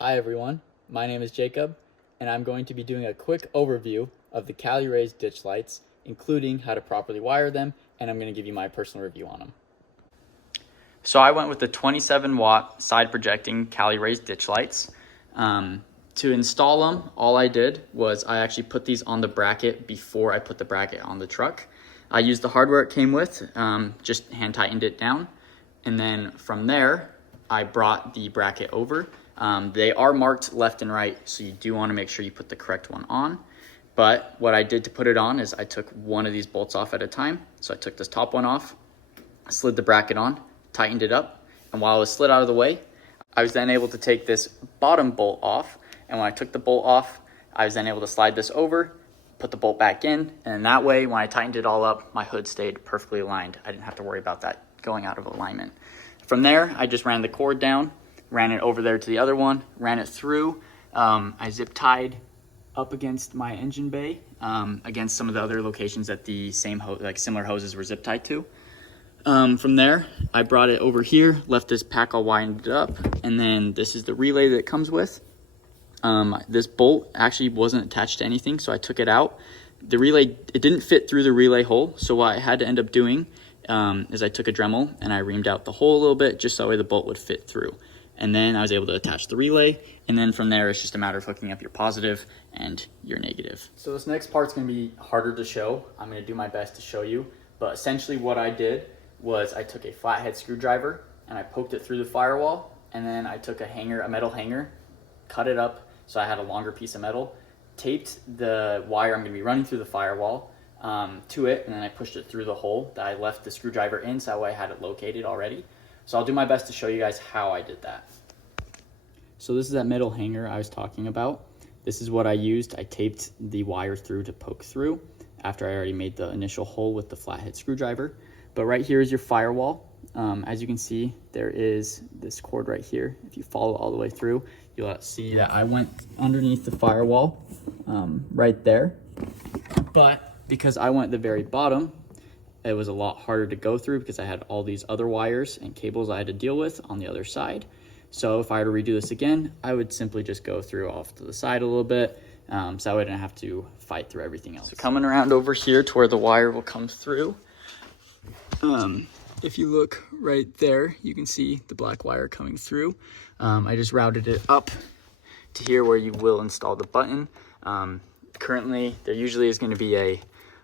Hi everyone, my name is Jacob, and I'm going to be doing a quick overview of the Cali raised ditch lights, including how to properly wire them, and I'm going to give you my personal review on them. So I went with the 27 watt side projecting Cali raised ditch lights. To install them, all I did was I actually put these on the bracket before I put the bracket on the truck. I used the hardware it came with, just hand tightened it down, and then from there I brought the bracket over. They are marked left and right, so you do want to make sure you put the correct one on. But what I did to put it on is I took one of these bolts off at a time. So I took this top one off, slid the bracket on, tightened it up, and while it was slid out of the way, I was then able to take this bottom bolt off, and when I took the bolt off, I was then able to slide this over, put the bolt back in, and that way, when I tightened it all up, my hood stayed perfectly aligned. I didn't have to worry about that going out of alignment. From there, I just ran the cord down, ran it over there to the other one, ran it through. I zip tied up against my engine bay, against some of the other locations that the same similar hoses were zip tied to. From there, I brought it over here, left this pack all winded up, and then this is the relay that it comes with. This bolt actually wasn't attached to anything, so I took it out. The relay, it didn't fit through the relay hole, so what I had to end up doing is I took a Dremel and I reamed out the hole a little bit just so that way the bolt would fit through. And then I was able to attach the relay, and then from there it's just a matter of hooking up your positive and your negative. So this next part's going to be harder to show. I'm going to do my best to show you, but essentially what I did was I took a flathead screwdriver and I poked it through the firewall, and then I took a metal hanger, cut it up so I had a longer piece of metal, taped the wire I'm going to be running through the firewall to it, and then I pushed it through the hole that I left the screwdriver in, so that way I had it located already. So I'll do my best to show you guys how I did that. So this is that metal hanger I was talking about. This is what I used. I taped the wire through to poke through after I already made the initial hole with the flathead screwdriver. But right here is your firewall. As you can see, there is this cord right here. If you follow all the way through, you'll see that I went underneath the firewall right there. But because I went at the very bottom, it was a lot harder to go through because I had all these other wires and cables I had to deal with on the other side. So if I were to redo this again, I would simply just go through off to the side a little bit, so I wouldn't have to fight through everything else. So coming around over here to where the wire will come through, if you look right there, you can see the black wire coming through. I just routed it up to here where you will install the button. Currently, there usually is going to be a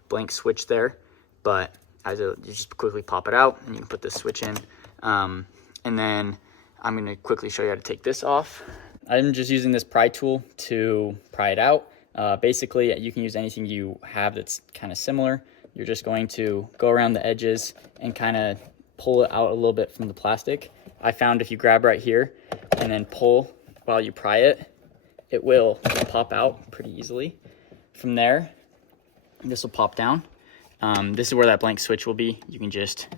blank switch there, but you just quickly pop it out and you can put this switch in. And then I'm going to quickly show you how to take this off. I'm just using this pry tool to pry it out. Basically, you can use anything you have that's kind of similar. You're just going to go around the edges and kind of pull it out a little bit from the plastic. I found if you grab right here and then pull while you pry it, it will pop out pretty easily. From there, this will pop down. This is where that blank switch will be. You can just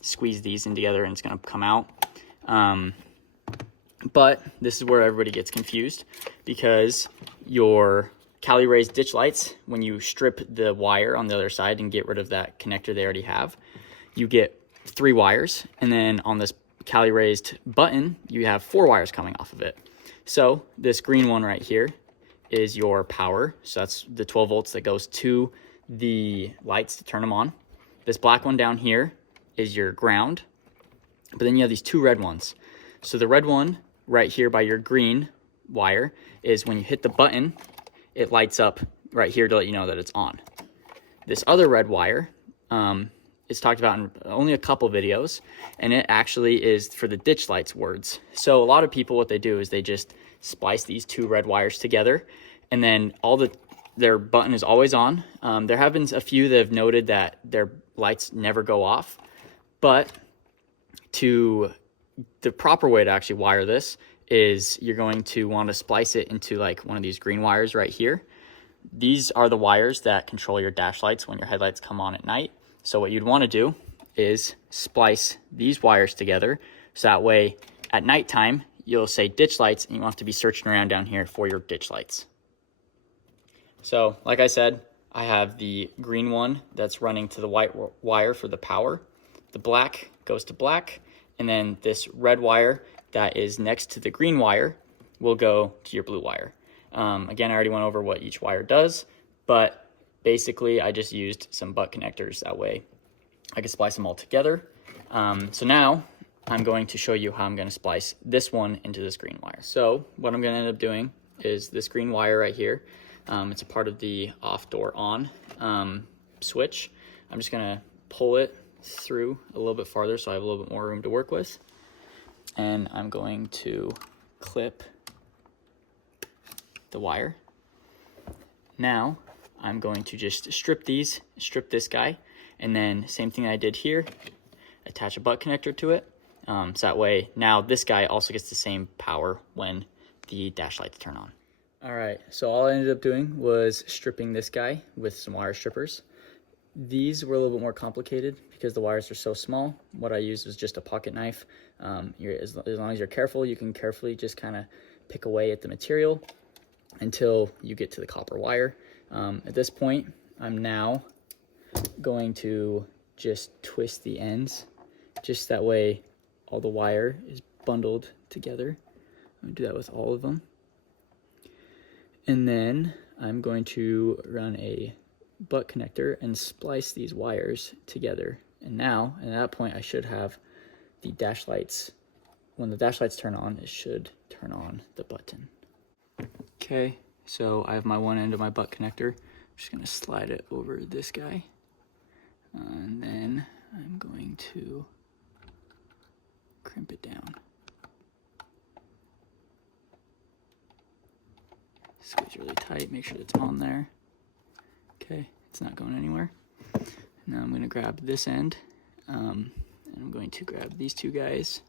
squeeze these in together and it's going to come out. But this is where everybody gets confused, because your Cali raised ditch lights, when you strip the wire on the other side and get rid of that connector they already have, you get 3 wires, and then on this Cali raised button you have 4 wires coming off of it. So this green one right here is your power, so that's the 12 volts that goes to the lights to turn them on. This black one down here is your ground, but then you have these 2 red ones. So the red one right here by your green wire is when you hit the button, it lights up right here to let you know that it's on. This other red wire is talked about in only a couple videos, and it actually is for the ditch lights words. So a lot of people, what they do is they just splice these 2 red wires together, and then their button is always on. There have been a few that have noted that their lights never go off, but the proper way to actually wire this is you're going to want to splice it into like one of these green wires right here. These are the wires that control your dash lights when your headlights come on at night. So what you'd want to do is splice these wires together, so that way at nighttime you'll say ditch lights and you won't have to be searching around down here for your ditch lights. So like I said, I have the green one that's running to the white wire for the power. The black goes to black, and then this red wire that is next to the green wire will go to your blue wire. Again, I already went over what each wire does, but basically I just used some butt connectors. That way I can splice them all together. So now I'm going to show you how I'm going to splice this one into this green wire. So what I'm going to end up doing is this green wire right here. It's a part of the off door on switch. I'm just going to pull it through a little bit farther so I have a little bit more room to work with. And I'm going to clip the wire. Now I'm going to just strip this guy, and then same thing I did here, attach a butt connector to it. So that way now this guy also gets the same power when the dash lights turn on. All right, so all I ended up doing was stripping this guy with some wire strippers. These were a little bit more complicated because the wires are so small. What I used was just a pocket knife. As long as you're careful, you can carefully just kind of pick away at the material until you get to the copper wire. At this point, I'm now going to just twist the ends, just that way all the wire is bundled together. I'm going to do that with all of them. And then I'm going to run a butt connector and splice these wires together. And now, at that point, I should have the dash lights. When the dash lights turn on, it should turn on the button. Okay, so I have my one end of my butt connector. I'm just going to slide it over this guy. And then I'm going to crimp it down. Squeeze really tight, make sure it's on there. Okay, it's not going anywhere. Now I'm going to grab this end, and I'm going to grab these two guys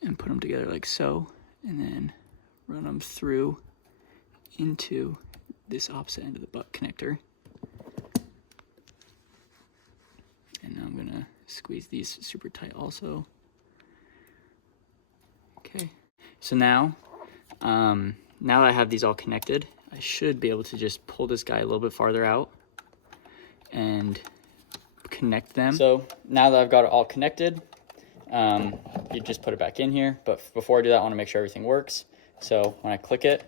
and put them together like so, and then run them through into this opposite end of the butt connector. And now I'm going to squeeze these super tight also. Okay, so now that I have these all connected, I should be able to just pull this guy a little bit farther out and connect them. So now that I've got it all connected, you just put it back in here. But before I do that, I want to make sure everything works. So when I click it,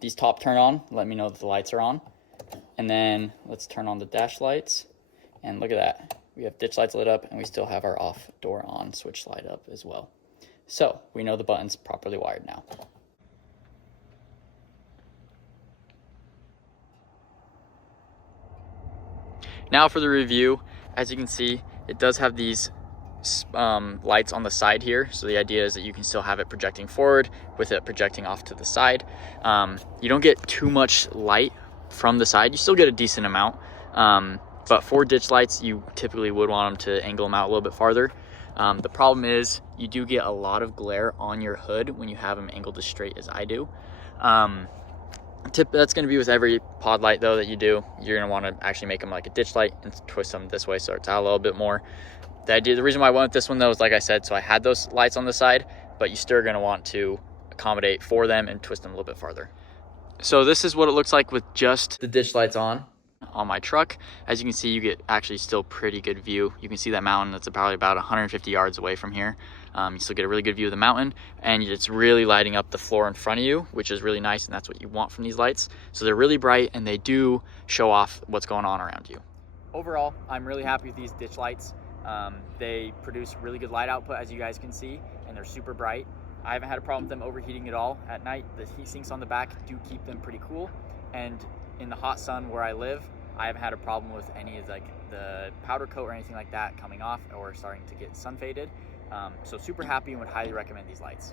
these top turn on, let me know that the lights are on. And then let's turn on the dash lights. And look at that. We have ditch lights lit up, and we still have our off door on switch light up as well. So we know the button's properly wired now. Now for the review, as you can see, it does have these lights on the side here. So the idea is that you can still have it projecting forward with it projecting off to the side. You don't get too much light from the side. You still get a decent amount. But for ditch lights, you typically would want them to angle them out a little bit farther. The problem is you do get a lot of glare on your hood when you have them angled as straight as I do. That's going to be with every pod light though that you do. You're going to want to actually make them like a ditch light and twist them this way so it's out a little bit more. The reason why I went with this one though is, like I said, so I had those lights on the side, but you still are going to want to accommodate for them and twist them a little bit farther. So this is what it looks like with just the ditch lights on my truck. As you can see, you get actually still pretty good view. You can see that mountain that's probably about 150 yards away from here. You still get a really good view of the mountain, and it's really lighting up the floor in front of you, which is really nice, and that's what you want from these lights. So they're really bright, and they do show off what's going on around you. Overall, I'm really happy with these ditch lights. They produce really good light output, as you guys can see, and they're super bright. I haven't had a problem with them overheating at all at night. The heat sinks on the back do keep them pretty cool, and in the hot sun where I live, I haven't had a problem with any of like the powder coat or anything like that coming off or starting to get sun faded. So super happy and would highly recommend these lights.